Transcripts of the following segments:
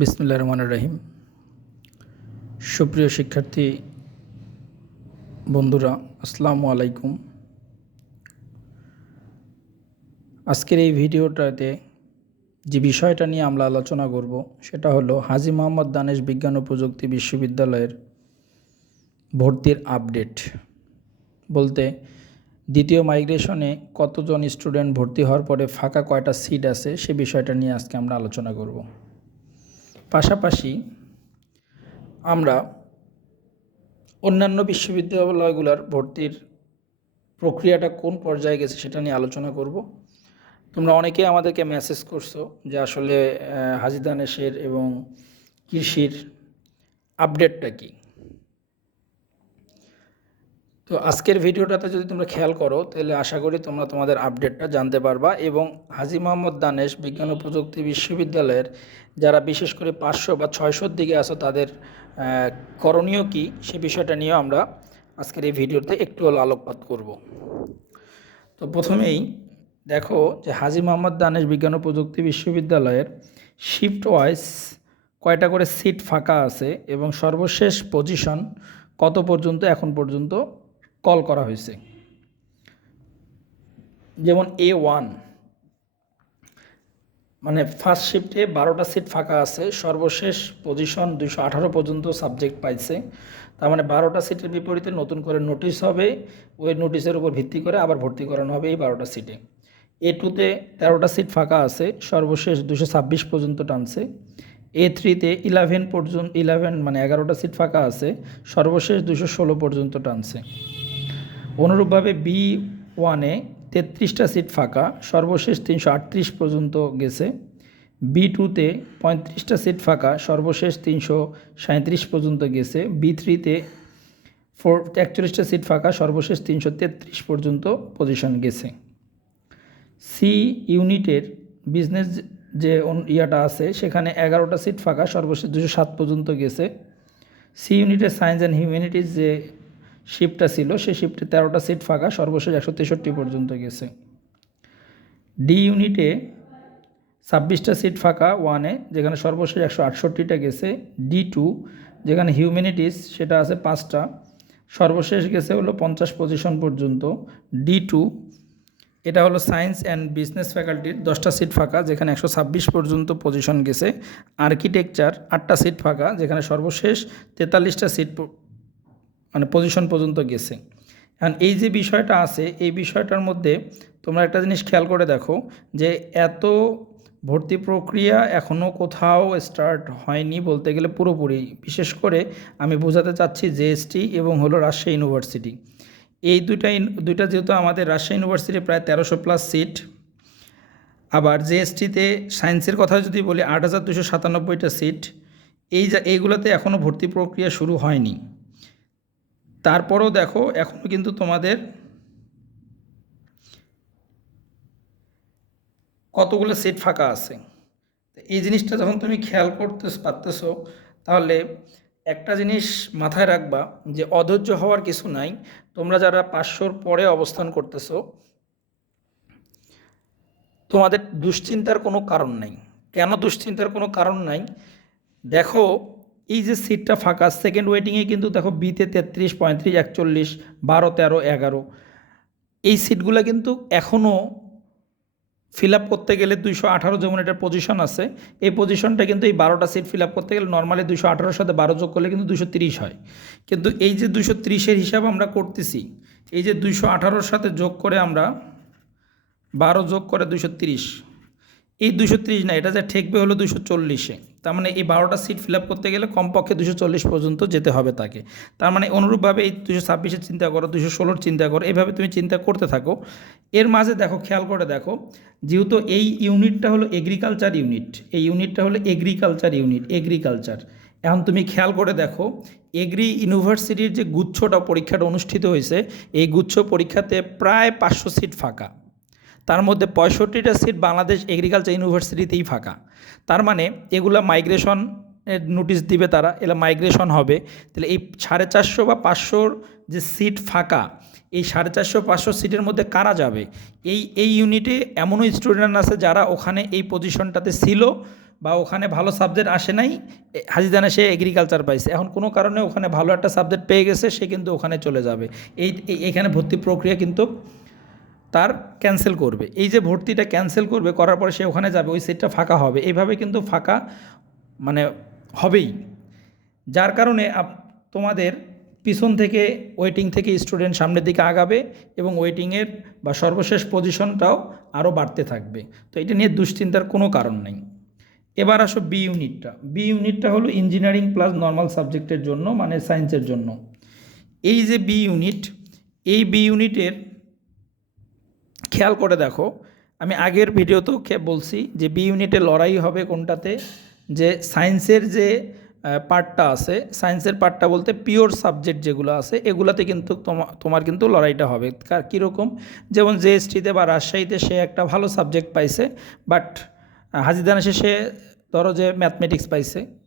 বিসমুল্লাহ রহমান রাহিম। সুপ্রিয় শিক্ষার্থী, বন্ধুরা, আসসালামু আলাইকুম। আজকের এই ভিডিওটাতে যে বিষয়টা নিয়ে আমরা আলোচনা করব, সেটা হলো হাজি মোহাম্মদ দানেশ বিজ্ঞান ও প্রযুক্তি বিশ্ববিদ্যালয়ের ভর্তির আপডেট। বলতে দ্বিতীয় মাইগ্রেশনে কতজন স্টুডেন্ট ভর্তি হওয়ার পরে ফাঁকা কয়টা সিট আছে, সে বিষয়টা নিয়ে আজকে আমরা আলোচনা করব। পাশাপাশি আমরা অন্যান্য বিশ্ববিদ্যালয়গুলোর ভর্তির প্রক্রিয়াটা কোন পর্যায়ে গেছে সেটা নিয়ে আলোচনা করব। তোমরা অনেকেই আমাদেরকে মেসেজ করছ যে আসলে হাজিদানেশের হাজি দানেশের এবং কৃষির আপডেটটা কী? তো আজকের ভিডিওটাতে যদি তোমরা খেয়াল করো, তাহলে আশা করি তোমরা তোমাদের আপডেটটা জানতে পারবা এবং হাজি মোহাম্মদ দানেশ বিজ্ঞান ও প্রযুক্তি বিশ্ববিদ্যালয়ের যারা বিশেষ করে পাঁচশো বা ছয়শোর দিকে আসো তাদের করণীয় কি সে বিষয়টা নিয়েও আমরা আজকের এই ভিডিওতে একটু হলো আলোকপাত করব। তো প্রথমেই দেখো যে হাজি মোহাম্মদ দানেশ বিজ্ঞান ও প্রযুক্তি বিশ্ববিদ্যালয়ের শিফট ওয়াইজ কয়টা করে সিট ফাঁকা আছে এবং সর্বশেষ পজিশন কত পর্যন্ত, এখন পর্যন্ত কল করা হয়েছে। যেমন এ ওয়ান মানে ফার্স্ট শিফটে বারোটা সিট ফাঁকা আছে, সর্বশেষ পজিশন দুশো আঠারো পর্যন্ত সাবজেক্ট পাইছে। তার মানে বারোটা সিটের বিপরীতে নতুন করে নোটিশ হবে, ওই নোটিশের উপর ভিত্তি করে আবার ভর্তি করানো হবে এই বারোটা সিটে এ। টুতে তেরোটা সিট ফাঁকা আছে, সর্বশেষ দুশো ছাব্বিশ পর্যন্ত টানছে। এ থ্রিতে ইলেভেন পর্যন্ত ইলেভেন মানে এগারোটা সিট ফাঁকা আছে, সর্বশেষ দুশো ষোলো পর্যন্ত টানছে। অনুরূপভাবে বি ওয়ানে তেত্রিশটা সিট ফাঁকা, সর্বশেষ তিনশো আটত্রিশ পর্যন্ত গেছে। বি টুতে পঁয়ত্রিশটা সিট ফাঁকা, সর্বশেষ তিনশো সাঁত্রিশ পর্যন্ত গেছে। বি থ্রিতে ফোর, একচল্লিশটা সিট ফাঁকা, সর্বশেষ তিনশো তেত্রিশ পর্যন্ত পজিশন গেছে। সি ইউনিটের বিজনেস যে ইয়াটা আছে, সেখানে এগারোটা সিট ফাঁকা, সর্বশেষ দুশো সাত পর্যন্ত গেছে। সি ইউনিটের সায়েন্স অ্যান্ড হিউম্যানিটিস যে শিফটটা ছিল, সেই শিফটে তেরোটা সিট ফাঁকা, সর্বশেষ একশো তেষট্টি পর্যন্ত গেছে। ডি ইউনিটে ছাব্বিশটা সিট ফাঁকা ওয়ানে যেখানে সর্বশেষ একশো আটষট্টিটা গেছে। ডি টু যেখানে হিউম্যানিটিস, সেটা আছে পাঁচটা। সর্বশেষ গেছে হলো পঞ্চাশ পজিশন পর্যন্ত। ডি টু এটা হলো সায়েন্স অ্যান্ড বিজনেস ফ্যাকাল্টির দশটা সিট ফাঁকা, যেখানে একশো ছাব্বিশ পর্যন্ত পজিশন গেছে। আর্কিটেকচার, আটটা সিট ফাঁকা, যেখানে সর্বশেষ তেতাল্লিশটা সিট মানে পজিশন পর্যন্ত গেছে। এখন এই যে বিষয়টা আছে, এই বিষয়টার মধ্যে তোমরা একটা জিনিস খেয়াল করে দেখো যে এত ভর্তি প্রক্রিয়া এখনও কোথাও স্টার্ট হয়নি বলতে গেলে পুরোপুরি। বিশেষ করে আমি বোঝাতে চাচ্ছি জেএসটি এবং হলো রাজশাহী ইউনিভার্সিটি এই দুইটা দুইটা যেহেতু আমাদের রাজশাহী ইউনিভার্সিটি প্রায় তেরোশো প্লাস সিট আবার জেএসটিতে সায়েন্সের কথা যদি বলি, আট হাজার দুশো সাতানব্বইটা সিট এই যা, এইগুলোতে এখনও ভর্তি প্রক্রিয়া শুরু হয়নি। তারপরেও দেখো এখনও কিন্তু তোমাদের কতগুলো সেট ফাঁকা আছে। এই জিনিসটা যখন তুমি খেয়াল করতে পারতেছো, তাহলে একটা জিনিস মাথায় রাখবা যে অধৈর্য হওয়ার কিছু নাই। তোমরা যারা পাঁচশোর পরে অবস্থান করতেছো, তোমাদের দুশ্চিন্তার কোনো কারণ নাই। কেন দুশ্চিন্তার কোনো কারণ নাই? দেখো এই যে সিটটা ফাঁকা সেকেন্ড ওয়েটিংয়ে কিন্তু দেখো বিতে তেত্রিশ, পঁয়ত্রিশ, একচল্লিশ, বারো, তেরো, এগারো। এই সিটগুলো কিন্তু এখনও ফিল আপ করতে গেলে দুইশো আঠারো যেমন এটার পজিশন আছে, এই পজিশনটা কিন্তু এই বারোটা সিট ফিল আপ করতে গেলে নর্মালি দুশো আঠারোর সাথে বারো যোগ করলে কিন্তু দুশো তিরিশ হয়। কিন্তু এই যে দুশো তিরিশের হিসাব আমরা করতেছি, এই যে দুশো আঠারোর সাথে যোগ করে আমরা বারো যোগ করে দুশো তিরিশ এই দুশো তিরিশ না, এটা যা ঠেকবে হলো দুশো চল্লিশে। তার মানে এই বারোটা সিট ফিল আপ করতে গেলে কমপক্ষে দুশো চল্লিশ পর্যন্ত যেতে হবে তাকে। তার মানে অনুরূপভাবে এই দুশো ছাব্বিশের চিন্তা করো দুশো ষোলোর চিন্তা করো এইভাবে তুমি চিন্তা করতে থাকো। এর মাঝে দেখো, খেয়াল করে দেখো, যেহেতু এই ইউনিটটা হলো এগ্রিকালচার ইউনিট এই ইউনিটটা হলো এগ্রিকালচার ইউনিট এগ্রিকালচার এখন তুমি খেয়াল করে দেখো এগ্রি ইউনিভার্সিটির যে গুচ্ছটা পরীক্ষাটা অনুষ্ঠিত হয়েছে, এই গুচ্ছ পরীক্ষাতে প্রায় পাঁচশো সিট ফাঁকা। তার মধ্যে পঁয়ষট্টিটা সিট বাংলাদেশ এগ্রিকালচার ইউনিভার্সিটিতেই ফাঁকা। তার মানে এগুলা মাইগ্রেশন নোটিশ দিবে তারা, এলা মাইগ্রেশন হবে। তাহলে এই সাড়ে চারশো বা পাঁচশোর যে সিট ফাঁকা, এই সাড়ে চারশো, পাঁচশো সিটের মধ্যে কারা যাবে? এই এই ইউনিটে এমনও স্টুডেন্ট আছে যারা ওখানে এই পজিশনটাতে ছিল বা ওখানে ভালো সাবজেক্ট আসে নাই হাজিদানে সে এগ্রিকালচার পাইছে। এখন কোনো কারণে ওখানে ভালো একটা সাবজেক্ট পেয়ে গেছে, সে কিন্তু ওখানে চলে যাবে। এই- এখানে ভর্তি প্রক্রিয়া কিন্তু তার ক্যান্সেল করবে। এই যে ভর্তিটা ক্যান্সেল করবে, করার পরে সে ওখানে যাবে, ওই সিটটা ফাঁকা হবে। এইভাবে কিন্তু ফাঁকা মানে হবেই। যার কারণে আপ- তোমাদের পিছন থেকে ওয়েটিং থেকে স্টুডেন্ট সামনের দিকে আগাবে এবং ওয়েটিংয়ের বা সর্বশেষ পজিশনটাও আরও বাড়তে থাকবে। তো এটা নিয়ে দুশ্চিন্তার কোনো কারণ নেই। এবার আসো বি ইউনিটটা বি ইউনিটটা হলো ইঞ্জিনিয়ারিং প্লাস নর্মাল সাবজেক্টের জন্য মানে সায়েন্সের জন্য। এই যে বি ইউনিট এই বি ইউনিটের খেয়াল করে দেখো, আমি আগের ভিডিওতেও বলছি যে বি ইউনিটে লড়াই হবে কোনটাতে, যে সায়েন্সের যে পার্টটা আছে সায়েন্সের পার্টটা বলতে পিওর সাবজেক্ট যেগুলো আছে, এগুলাতে কিন্তু তোমা- তোমার কিন্তু লড়াইটা হবে। কার কীরকম? যেমন জেএসটিতে বা রাজশাহীতে সে একটা ভালো সাবজেক্ট পাইছে বাট হাজিদানাসে সে ধরো যে ম্যাথমেটিক্স পাইছে।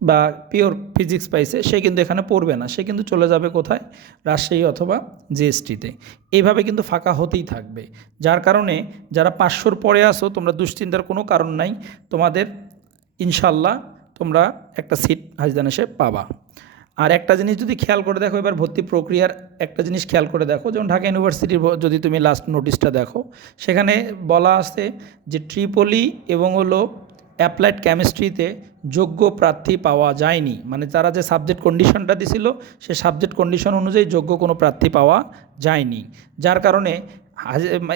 বা পিওর ফিজিক্স পাইছে, সে কিন্তু এখানে পড়বে না। সে কিন্তু চলে যাবে কোথায়? রাজশাহী অথবা জিএসটিতে এইভাবে কিন্তু ফাঁকা হতেই থাকবে। যার কারণে যারা পাঁচশোর পরে আসো তোমরা দুশ্চিন্তার কোনো কারণ নাই। তোমাদের ইনশাল্লাহ তোমরা একটা সিট হাজদান এসে পাবা। আর একটা জিনিস যদি খেয়াল করে দেখো, এবার ভর্তি প্রক্রিয়ার একটা জিনিস খেয়াল করে দেখো। যেমন ঢাকা ইউনিভার্সিটির যদি তুমি লাস্ট নোটিশটা দেখো, সেখানে বলা আছে যে ট্রিপলি এবং হলো অ্যাপ্লাইড কেমিস্ট্রিতে যোগ্য প্রার্থী পাওয়া যায়নি। মানে তারা যে সাবজেক্ট কন্ডিশনটা দিছিল, সে সাবজেক্ট কন্ডিশন অনুযায়ী যোগ্য কোনো প্রার্থী পাওয়া যায়নি। যার কারণে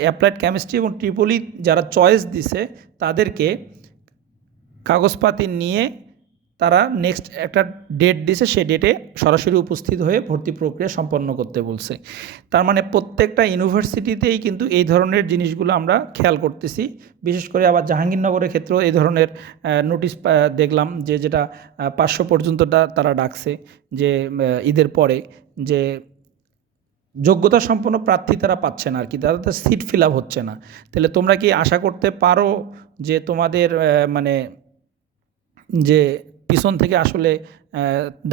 অ্যাপ্লাইড কেমিস্ট্রি এবং ট্রিপলি যারা চয়েস দিছে, তাদেরকে কাগজপাতি নিয়ে তারা নেক্সট একটা ডেট দিছে সে ডেটে সরাসরি উপস্থিত হয়ে ভর্তি প্রক্রিয়া সম্পন্ন করতে বলছে। তার মানে প্রত্যেকটা ইউনিভার্সিটিতেই কিন্তু এই ধরনের জিনিসগুলো আমরা খেয়াল করতেছি। বিশেষ করে আবার জাহাঙ্গীরনগরের ক্ষেত্রেও এই ধরনের নোটিশ দেখলাম যে যেটা পাঁচশো পর্যন্তটা তারা ডাকছে যে ঈদের পরে যে যোগ্যতা সম্পন্ন প্রার্থী তারা পাচ্ছে না আর কি তারা তাদের সিট ফিল আপ হচ্ছে না। তাহলে তোমরা কি আশা করতে পারো যে তোমাদের মানে যে পিছন থেকে আসলে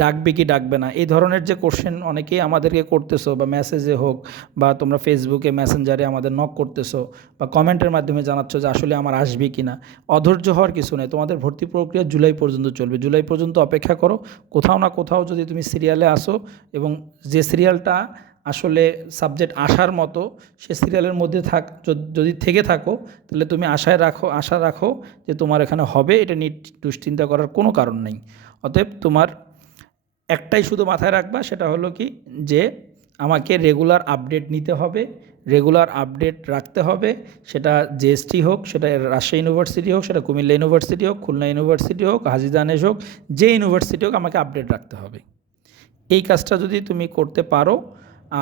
ডাকবে কি ডাকবে না? এই ধরনের যে কোশ্চেন অনেকেই আমাদেরকে করতেছো, বা মেসেজে হোক, বা তোমরা ফেসবুকে মেসেঞ্জারে আমাদের নক করতেছো, বা কমেন্টের মাধ্যমে জানাচ্ছ যে আসলে আমার আসবে কি না? অধৈর্য হওয়ার কিছু নেই। তোমাদের ভর্তি প্রক্রিয়া জুলাই পর্যন্ত চলবে। জুলাই পর্যন্ত অপেক্ষা করো। কোথাও না কোথাও যদি তুমি সিরিয়ালে আসো, এবং যে সিরিয়ালটা আসলে সাবজেক্ট আসার মতো সে সিরিয়ালের মধ্যে থাক, যদি থেকে থাকো, তাহলে তুমি আশায় রাখো, আশা রাখো যে তোমার এখানে হবে, এটা নিয়ে দুশ্চিন্তা করার কোনো কারণ নেই। অতএব তোমার একটাই শুধু মাথায় রাখবা, সেটা হলো কি যে আমাকে রেগুলার আপডেট নিতে হবে রেগুলার আপডেট রাখতে হবে, সেটা জিএসটি হোক, সেটা রাজশাহী ইউনিভার্সিটি হোক, সেটা কুমিল্লা ইউনিভার্সিটি হোক, খুলনা ইউনিভার্সিটি হোক হাজিদানেশ হোক, যে ইউনিভার্সিটি হোক, আমাকে আপডেট রাখতে হবে। এই কাজটা যদি তুমি করতে পারো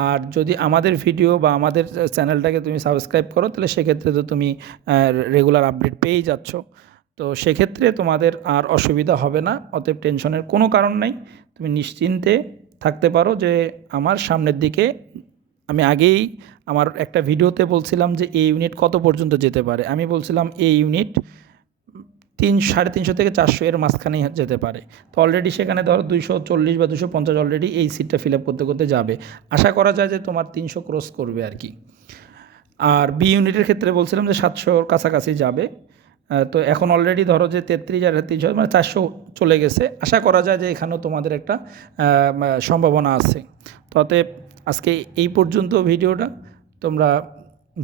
আর যদি আমাদের ভিডিও বা আমাদের চ্যানেলটাকে তুমি সাবস্ক্রাইব করো, তাহলে সেক্ষেত্রে তো তুমি রেগুলার আপডেট পেয়েই যাচ্ছ। তো সেক্ষেত্রে তোমাদের আর অসুবিধা হবে না, অতএব টেনশনের কোনো কারণ নেই। তুমি নিশ্চিন্তে থাকতে পারো যে আমার সামনের দিকে, আমি আগেই আমার একটা ভিডিওতে বলছিলাম যে এই ইউনিট কত পর্যন্ত যেতে পারে। আমি বলছিলাম এই ইউনিট তিন, সাড়ে তিনশো থেকে চারশো এর মাঝখানেই যেতে পারে। তো অলরেডি সেখানে ধরো দুইশো চল্লিশ বা দুশো পঞ্চাশ অলরেডি এই সিটটা ফিল আপ করতে করতে যাবে। আশা করা যায় যে তোমার তিনশো ক্রস করবে আর কি। আর বি ইউনিটের ক্ষেত্রে বলছিলাম যে সাতশোর কাছাকাছি যাবে। তো এখন অলরেডি ধরো যে তেত্রিশ আর তিনশো মানে চারশো চলে গেছে। আশা করা যায় যে এখানেও তোমাদের একটা সম্ভাবনা আছে। তো অতএব আজকে এই পর্যন্ত ভিডিওটা। তোমরা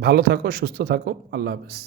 ভালো থাকো, সুস্থ থাকো। আল্লাহ হাফেজ।